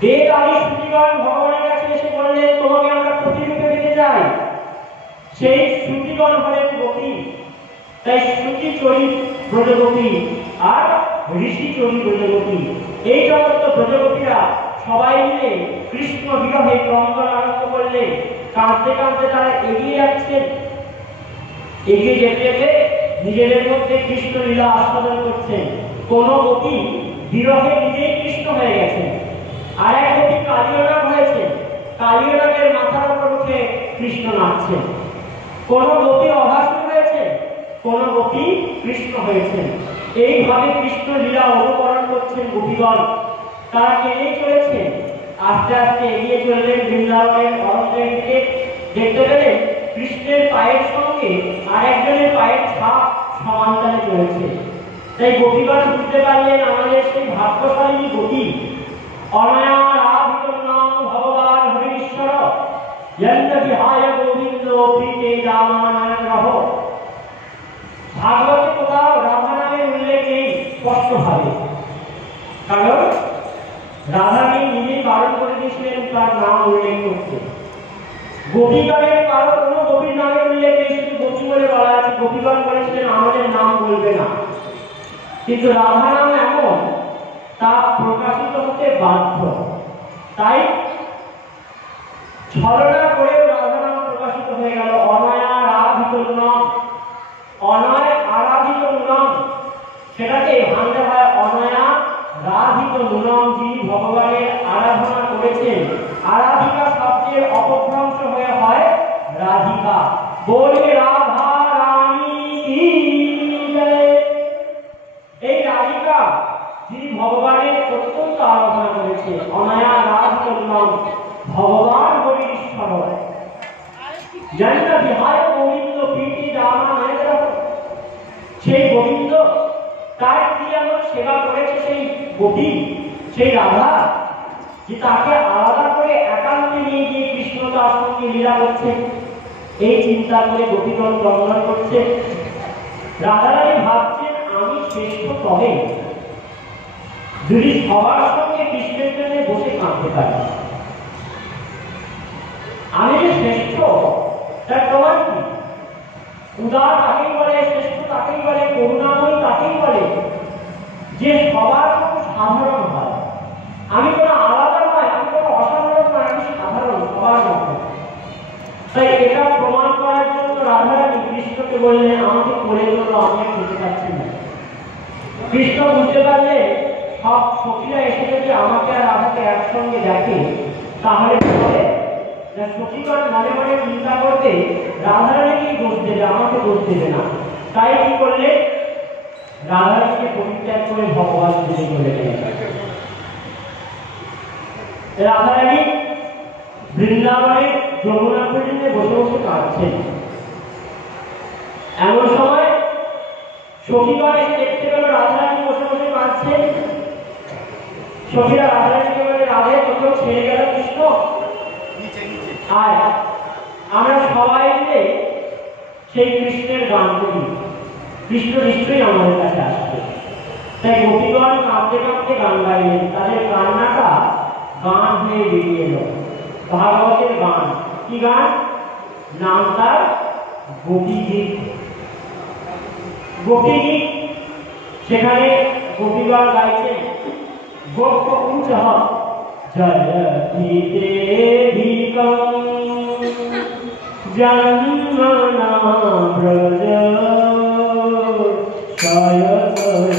বেদ আদি শ্রুতিগণ ভগবানের কাছে এসে বললেন তোমাকে আমরা প্রতিরূপে পেতে চাই। সেই শ্রুতিগণ হলেন গোপী। তাই শ্রুতি চরিত ব্রজগোপী আর ঋষি চরিত ব্রজগোপী, এই জগৎ ব্রজগোপীরা সবাই মিলে কৃষ্ণ বিরহে ক্রন্দন আরম্ভ করলে কাঁদতে কাঁদতে তারা এগিয়ে যাচ্ছেন। এগিয়ে যেতে যেতে নিজেদের মধ্যে কৃষ্ণ লীলা আস্বাদন করছেন। কোন গোপী বিরহে নিজেই কৃষ্ণ হয়ে গেছেন, আর এক গোপী কালীয়নাগ হয়েছে, কালীয়নাগের মাথার উপর উঠে কৃষ্ণ নাচছেন। কোন গোপী অভাসুর হয়েছে, কোন গোপী কৃষ্ণ হয়েছেন। এইভাবে কৃষ্ণ লীলা অনুকরণ করছেন গোপীগণ। তারা টেনেই চলেছেন। আস্তে আস্তে এগিয়ে চললেন বৃন্দাবনের অরণ্যের দিকে। দেখতে পেলেন কৃষ্ণের পায়ের সঙ্গে আরেকজনের পায়ের ছাপ সমান্তরালে চলেছে। তাই গোপীগণ বুঝতে পারলেন আমাদের সেই ভাগ্যশালী গোপী অনয়া রাধিত নাম ভগবান হরিশ্বর যন্ত্র বিহায় গোবিন্দ প্রীতে রামানয়ন রহ। ভাগবতে কোথাও রাধা নামের উল্লেখ নেই স্পষ্টভাবে, কারণ রাধারানী নিজেই বারণ করে দিয়েছিলেন তার নাম উল্লেখ করতে। গোপীগণের কারো কোনো গোপীর নামের উল্লেখ নেই, শুধু গোপী বলে বলা আছে। গোপীগণ বলেছিলেন আমাদের নাম বলবে না, কিন্তু রাধা নাম এমন তা প্রকাশিত হতে বাধ্য। তাই ছলনা করেও রাধা নাম প্রকাশিত হয়ে গেল। অনয়া রাধিত নাম, অনয় আরাধিত নাম, সেটাকে ভাঙতে হয় অনয়া রাধিত নুনম। যিনি ভগবানের আরাধনা করেছেন, আরাধিকা শব্দের অপভ্রংশ হয়ে হয় রাধিকা। বলে রাধা রানী কি জয়। এই রাধিকা যিনি ভগবানের অত্যন্ত আরাধনা করেছে, অনয়া রাধিত নুনম ভগবান হরিশ্বর যন্ত্র বিহায় গোবিন্দ প্রীতি রামানয়ন রহ। সেই গোবিন্দ তার কি এমন সেবা করেছে সেই গোপী, সেই রাধা, যে তাকে আলাদা করে একান্তে নিয়ে গিয়ে কৃষ্ণ তার সঙ্গে লীলা করছে। এই চিন্তা করে গোপীগণ ক্রন্দন করছে। রাধারানী ভাবছেন আমি শ্রেষ্ঠ তবে যদি সবার সঙ্গে কৃষ্ণের জন্য বসে কাঁদতে পারি। আমি যে শ্রেষ্ঠ তার প্রমাণ কি? উদার তাকেই বলে, শ্রেষ্ঠ তাকেই বলে, করুণাময়ী তাকেই বলে যে সবার মতো সাধারণ হয়। আমি কোনো আলাদা নয়, আমি কোনো অসাধারণ নয়, আমি সাধারণ সবার মতো। তাই এটা প্রমাণ করার জন্য রাধারানী কৃষ্ণকে বললেন আমাকে কোলে তোলো, আমি আর খেতে পারছি না। কৃষ্ণ বুঝতে পারলে সব সখীরা এসে যদি আমাকে আর রাধাকে একসঙ্গে দেখে তাহলে সখীগণ মনে মনে চিন্তা করতে রাধারানীকেই দোষ দেবে, আমাকে দোষ দেবে না। তাই কি করলে রাধারানীকে পরিত্যাগ করে ভগবান পুজো করে দেন। রাধারানী বৃন্দাবনে যমুনা পর্যন্ত বসে বসে কাঁদছেন। এমন সময় সখীগণ এসে দেখতে পেল রাধারানী বসে বসে কাঁদছেন। সখীরা রাধারানীকে বলে রাধে তোকেও ছেড়ে গেল কৃষ্ণ, আর আমরা সবাই মিলে সেই কৃষ্ণের গান করি, কৃষ্ণ নিশ্চয়ই আমাদের কাছে আসবে। তাই গোপীগণ কাঁদতে কাঁদতে গান গাইলেন। তাদের কান্নাটা গান হয়ে বেরিয়ে এলো, ভাগবতের গান। কি গান? নাম তার গোপী গীত। গোপী গীত, সেখানে গোপীগণ গাইছেন গোপ উচ্চ জয়ধিদেভিকং জন্মনা ব্রজ শয়তন্দিরা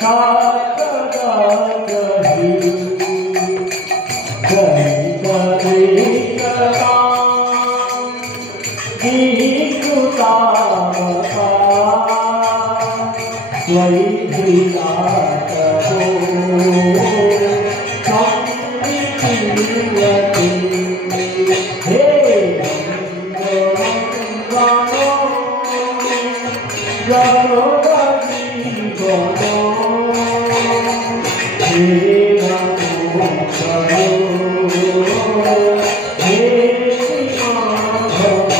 সততহি জয়তরিকতাম বিশুতামতা বৈধিলাতবো সংবিধিয়তে হে গণো জগদীগণো হে নমো হে মাধব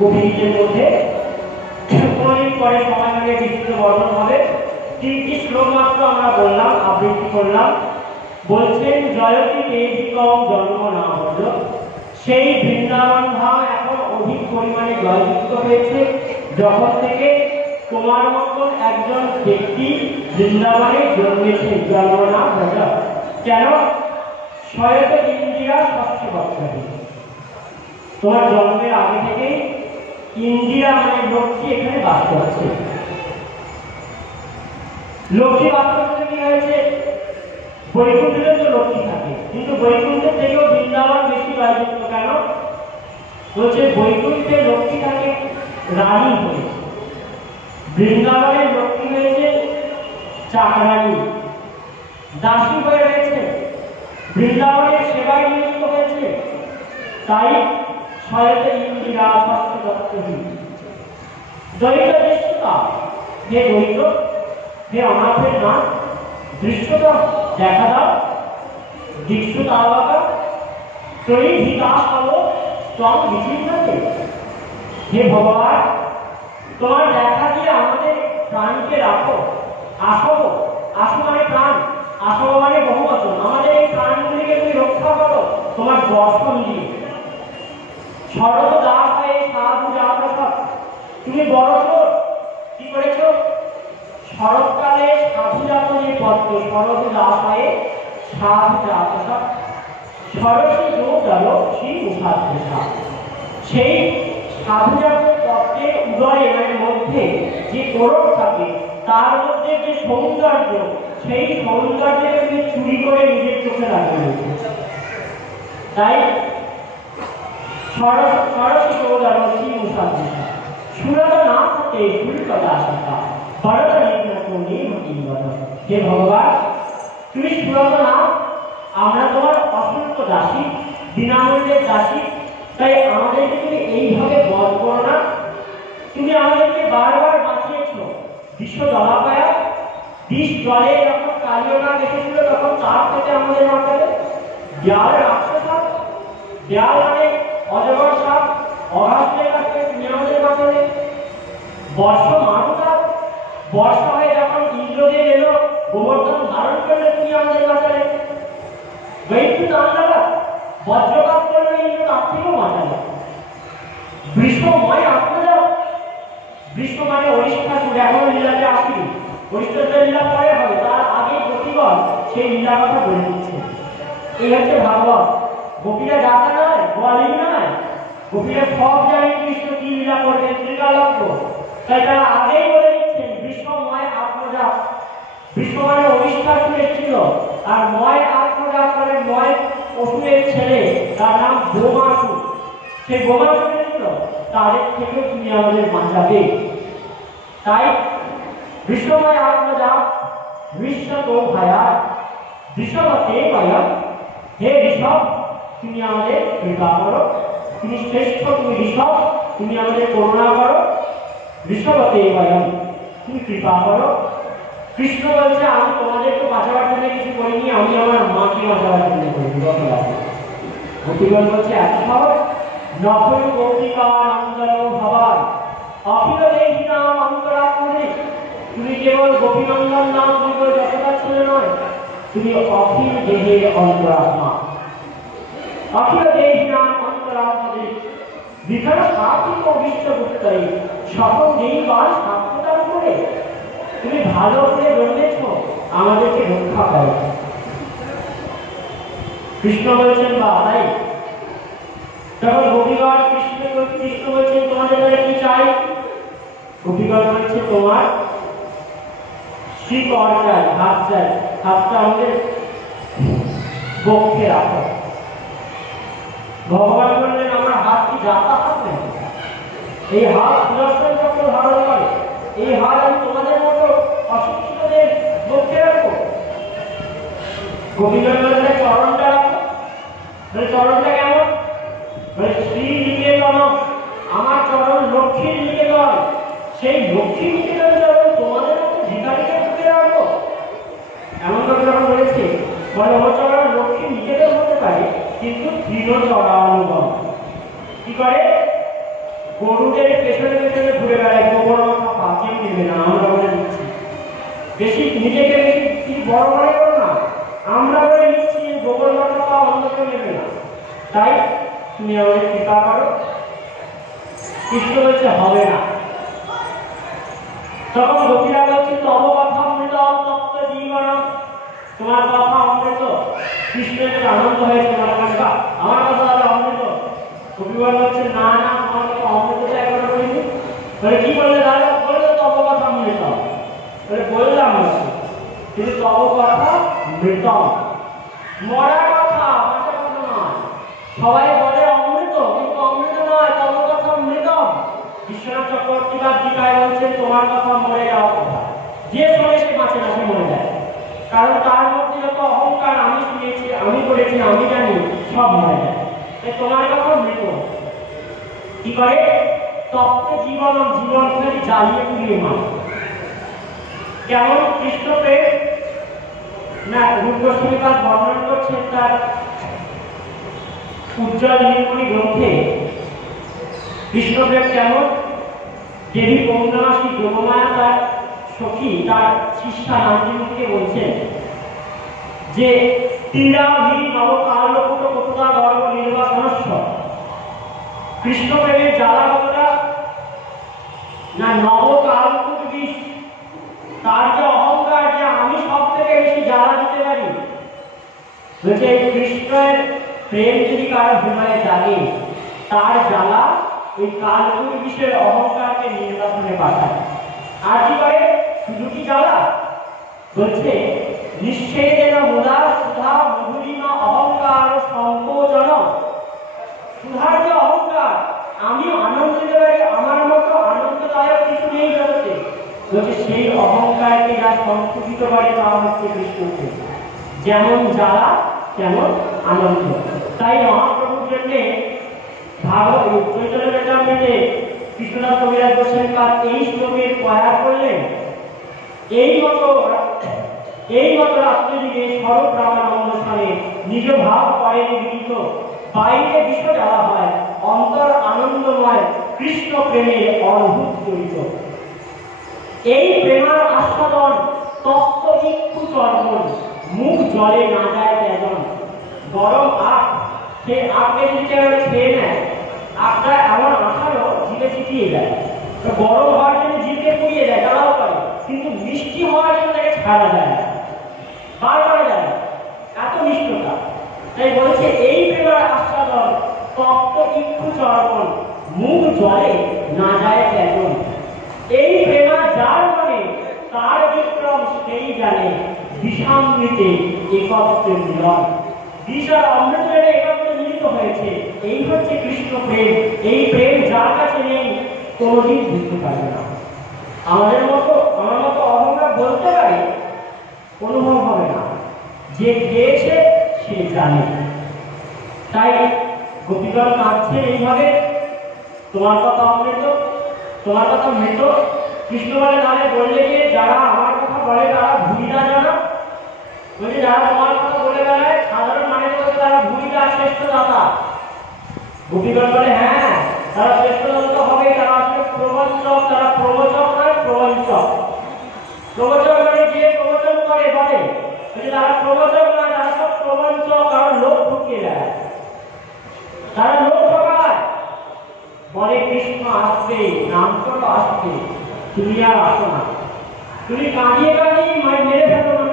গোপীগীতের মধ্যে কোনদিন পরে সময় নিয়ে বিস্তৃত বর্ণন হবে। তিনটি শ্লোক মাত্র আমরা বললাম, আবৃত্তি করলাম। বলছেন জয়তী দেহিকম জন্ম না হল, সেই বৃন্দাবন ধাম এখন অধিক পরিমাণে জয়যুক্ত হয়েছে যখন থেকে তোমার মতন একজন ব্যক্তি বৃন্দাবনে জন্মেছে। জন্ম না হল কেন? শয়ত ইন্দিরা ষষ্ঠ বৎসরে, তোমার জন্মের আগে থেকেই ইন্দিরা মানে লক্ষ্মী এখানে বাস করছে। লক্ষ্মী বাস করতে কি হয়েছে? বৈকুণ্ঠে তো লক্ষ্মী থাকে, কিন্তু বৈকুণ্ঠের থেকেও বৃন্দাবন বেশি জয়যুক্ত কেন? বলছে বৈকুণ্ঠে লক্ষ্মী থাকে রানী হয়ে, বৃন্দাবনের লক্ষ্মী হয়েছে চাকরানী, দাসী হয়ে রয়েছে, বৃন্দাবনের সেবায় নিযুক্ত হয়েছে। তাই শয়তে ইন্দিরা ষষ্ঠ দত্তহী। দ্বৈত দৃশ্যতা, হে দ্বৈত, হে অনাথের না দৃশ্যতা দেখা দাও, দৃশ্যতা আলাদা ত্রয়ী বিকাশ হলো স্তম বিচিন্নতে। হে ভগবান, তোমার দেখা দিয়ে আমাদের প্রাণকে রাখো। আসব, আসো মানে প্রাণ, আসব মানে বহুবচন। আমাদের এই প্রাণগুলিকে তুমি রক্ষা করো তোমার দর্শন দিয়ে। শরৎ দাস হয়ে সাধু জাতক, তুমি বড় জোর কি করেছ? শরৎকালে সাধু জাত যে পদ্ম, শরৎ দাস হয়ে সাধু জাতক, শরৎে যোগ গেল সেই উষাধা। সেই সাধু জাত পদ্মের উদয়ে মানে মধ্যে যে তোরক থাকে, তার মধ্যে যে সৌন্দর্য, সেই সৌন্দর্যকে তুমি চুরি করে নিজের চোখে লাগিয়ে। তাই সরস্বতী গৌরী মুসাফির সুরত না থাকে সুরকতা আশা বড় হে ভগবান, তুমি সুরত না, আমরা তোমার অসংখ্য দাসী, বিনামূল্যের দাসী। তাই আমাদেরকে তুমি এইভাবে বধ করো না। তুমি আমাদেরকে বারবার বাঁচিয়েছ। বিশ্ব জলাপায়া, বিষ জলে যখন কালিয়না দেখেছিল তখন তার থেকে আমাদের বাঁচালে। দেয়াল রাক্ষস, দেয়াল মানে অজগর সাপ, অঘাসের কাছ থেকে তুমি আমাদের বাঁচালে। বর্ষ মানতা, বর্ষা হয়ে যখন ইন্দ্রদেব এলো গোবর্ধন ধারণ করলে তুমি আমাদের বাঁচালে। বৈকুণ্ঠ আন্দালা বজ্রপাত করলে ইন্দ্র তার থেকেও বাঁচালে। গ্রীষ্মময় আপনারা, গ্রীষ্ম মানে অরিষ্ঠাসুর, এখনো লীলাতে আসেনি, অরিষ্ঠাসুরের লীলা পরে হবে, তার আগে গোপীগণ সেই লীলা কথা বলে দিচ্ছে। এই হচ্ছে ভাগবত। গোপীরা যাতা নয়, গোয়ালি নয়, গোপীরা সব জানে কৃষ্ণ কি লীলা করবে, ত্রিকালজ্ঞ। তাই তারা আগেই বলে দিচ্ছেন গ্রীষ্মময় আত্মজাত। গ্রীষ্ম মানে অরিষ্ঠাসুরের ছিল, আর ময় আত্মজাত মানে ময় অসুরের ছেলে, তার নাম গোমাসুর। সেই গোমাসুরের ছিল, তাদের থেকে তুমি আমাদের বাঁচাবে। তাই বিশ্বময় আত্মজাত বিশ্ব তো ভায়া ঋষভতে ভায়া, হে ঋষভ তুমি আমাদের কৃপা করো, তুমি শ্রেষ্ঠ, তুমি ঋষভ, তুমি আমাদের করুণা করো। ঋষভতে ভায়া, তুমি কৃপা করো। কৃষ্ণ বলছে আমি তোমাদেরকে বাঁচাবার জন্য কিছু করিনি, আমি আমার মাকে বাঁচাবার জন্য করিনি। গোপীগণ বলছে এত সহজ নখল কৌতিকা নন্দন ভবান অখিল দেহি নাম অন্তরাত্মনে। তুমি কেবল গোপীনন্দন নাম দুর্গ যতটা ছিল নয়, তুমি অখিল দেহের অন্তরাত্মা। অখিল দেহি নাম অন্তরাত্মনে বিধান সাত্বিক ও বিশ্বগুপ্তরে সকল দেহবান সাত্মতার করে তুমি ভালো করে জন্মেছ, আমাদেরকে রক্ষা করো। কৃষ্ণ বলছেন বা তাই তখন গোপীগণ কৃষ্ণ বলছেন তোমাদের কাছে কি চাই? গোপীগণ বলছে তোমার শিকড় চাই, হাত চাই, হাতটা আমাদের বক্ষে রাখো। ভগবান বললেন আমার হাত কি যাতা হাত নেই? এই হাত সুদর্শন চক্র ধারণ করে, এই হাত আমি তোমাদের মতো অশিক্ষিতদের বক্ষে রাখবো? গোপীগণ বললে চরণটা রাখো। চরণটা কেমন? শ্রী নিকেতন, আমার চরণ লক্ষ্মীর নিকেতন, সেই লক্ষ্মী নিকেতন চরণ তোমাদের মতো ভিখারিকে ঢুকে রাখবো? এমন ভাবে যখন বলেছে, বলে ও চরণ লক্ষ্মী নিকেতন হতে পারে, কিন্তু তৃণ চরানুগম কি করে? গরুদের পেছনে পেছনে ঘুরে বেড়ায়, গোবর মাথা কেউ নেবে না, আমরা বলে দিচ্ছি। বেশি নিজেকে বেশি বড় মনে করো না, আমরা বলে দিচ্ছি গোবর মাথা অন্য কেউ নেবে না, তাই তুমি আমাদের কৃপা করো। কৃষ্ণ বলছে হবে না। তখন গোপীরা বলছে তব কথা অমৃত তত্ত্ব জীবন, তোমার কথা অমৃত। কৃষ্ণের আনন্দ হয়েছে, আমার কথা হবে অমৃত। গোপীগণ বলছে না না, তোমার কথা অমৃতটা একবার বলিনি। বলে কি বললে? দাদা বললে তব কথা অমৃত। বলে বললাম কিন্তু তব কথা মৃত, মরা কথা, বাঁচা কথা নয়। সবাই বলে অমৃত, কিন্তু অমৃত নয়, তব কথা মৃত। বিশ্বনাথ চক্রবর্তী বাদীকায় বলছেন তোমার কথা মরে যাওয়া কথা, যে শোনে সে বাঁচে না, সে মরে যায়। কারণ তার মধ্যে যত অহংকার, আমি শুনেছি, আমি করেছি, আমি জানি, সব মরে যায়। তোমার কথা মৃত। কি করে? তপ্ত জীবন, জীবন খালি জ্বালিয়ে পুড়িয়ে মারে। কেমন কৃষ্ণ প্রেম না রূপ গোস্বামীপাদ বর্ণনা করছেন তার উজ্জ্বল নীলমণি গ্রন্থে। কৃষ্ণপ্রেম কেমন? দেবী পৌর্ণমাসী যোগমায়া তার সখী, তার শিষ্যা নান্দিনীকে বলছেন যে তীরাভি নবকালকুট কতটা গর্ব নির্বাসনস্ব। কৃষ্ণপ্রেমের জ্বালা কতটা না, নবকালকুট বিষ। তার যে অহংকার, যে আমি সব থেকে বেশি জ্বালা দিতে পারি, বলছে কৃষ্ণের প্রেম যদি কারো হৃদয়ে জাগে, তার জ্বালা ওই কালকুট বিষের অহংকারকে নির্বাসনে পাঠায়। আর কি করে? শুধু কি জ্বালা? বলছে নিঃশেষেন মুদা সুধা মধুরিমা অহংকার সংকোচন। সুধার যে অহংকার, আমি আনন্দ দিতে পারি, আমার মতো আনন্দদায়ক কিছু নেই জগতে। বলছে সেই অহংকারকে যা সংকুচিত করে তা হচ্ছে কৃষ্ণকে। যেমন জ্বালা তেমন আনন্দ। তাই মহাপ্রভুর জন্যে চৈতন্য চরিতামৃতে কৃষ্ণদাস কবিরাজ গোস্বামীপাদ এই শ্লোকের প্রয়াস করলেন। এই মতো রাত্রিযুগে স্বরূপ রামানন্দ স্থানে নিজ ভাব করে নিগৃহীত, বাইরে বিশ্ব দেওয়া হয়, অন্তর আনন্দময় কৃষ্ণ প্রেমের অদ্ভুত চরিত। এই প্রেমার আস্বাদন তত্ত্ব ইক্ষু চর্বণ, মুখ জলে না যায় তেজন। গরম আখ, সে আখকে যদি কেউ খেয়ে নেয়, আখটা এমন আঠারো জিভে চিটিয়ে যায়। গরম হওয়ার জন্য জিভে পুড়িয়ে দেয়, জ্বালাও করে, কিন্তু মিষ্টি হওয়ার জন্য তাকে ছাড়া যায় না, বার করা যায় না, এত মিষ্টতা। তাই বলছে এই প্রেমার আস্বাদন তত্ত্ব ইক্ষু চর্বণ, মুখ জলে না যায় তেজন। এই প্রেমা যার মনে, তার বিক্রম সেই জানে, বিষামৃতে একত্রে মিলন। বিষ আর অমৃতের একত্রে মিলিত হয়েছে, এই হচ্ছে কৃষ্ণ প্রেম। এই প্রেম যার কাছে নেই, কোনদিন বুঝতে পারবে না। আমার মতো অহংকার বলতে পারে, অনুভব হবে না। যে খেয়েছে সে জানে। তাই গোপীগণ কাঁদছে এইভাবে, তোমার কথা অমৃত, তোমার কথা মৃত। কৃষ্ণ বলে তাহলে বললে যে যারা আমার কথা বলে তারা ভুলিরা জানা। বলছে যারা তোমার কথা বলে বেড়ায়, সাধারণ মানুষ বলছে তারা ভুলিরা শ্রেষ্ঠ দাতা। গোপীগণ বলে হ্যাঁ, তারা শ্রেষ্ঠ দাতা হবে, তারা আসলে প্রবঞ্চক, তারা প্রবচক নয়, প্রবঞ্চক। প্রবচক মানে যে প্রবচন করে বলে, তারা প্রবচক নয়, তারা সব প্রবঞ্চক, কারণ লোক ঠকিয়ে দেয়, তারা লোক ঠকায়। বলে কৃষ্ণ আসবে, নাম করো আসবে, তুমি আর আসো না, তুমি কাঁদিয়ে কাঁদিয়ে মেরে ফেলো